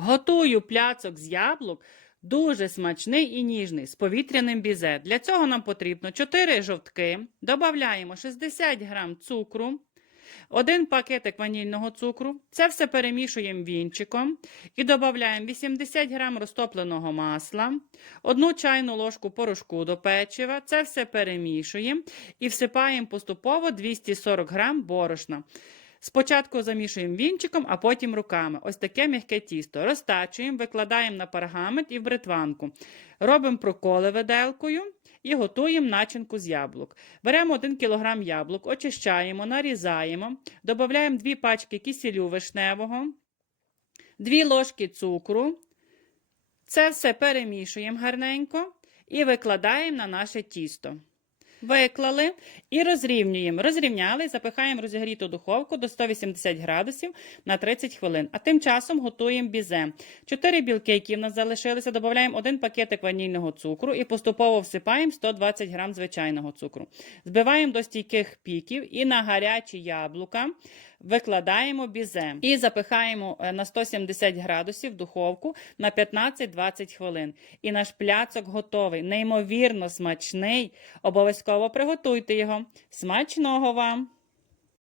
Готую пляцок з яблук. Дуже смачний і ніжний з повітряним бізе. Для цього нам потрібно 4 жовтки, додаємо 60 грам цукру, один пакетик ванільного цукру. Це все перемішуємо вінчиком і додаємо 80 грам розтопленого масла, одну чайну ложку порошку до печива. Це все перемішуємо і всипаємо поступово 240 грам борошна. Спочатку замішуємо вінчиком, а потім руками. Ось таке м'яке тісто. Розтачуємо, викладаємо на пергамент і в бритванку. Робимо проколи виделкою і готуємо начинку з яблук. Беремо 1 кг яблук, очищаємо, нарізаємо, додаємо 2 пачки кисілю вишневого, 2 ложки цукру. Це все перемішуємо гарненько і викладаємо на наше тісто. Виклали і розрівнюємо. Розрівняли, запихаємо розігріту духовку до 180 градусів на 30 хвилин. А тим часом готуємо бізе. Чотири білки, які в нас залишилися, додаємо один пакетик ванільного цукру і поступово всипаємо 120 грам звичайного цукру. Збиваємо до стійких піків і на гарячі яблука викладаємо бізе і запихаємо е, на 170 градусів духовку на 15-20 хвилин. І наш пляцок готовий, неймовірно смачний. Обов'язково приготуйте його. Смачного вам!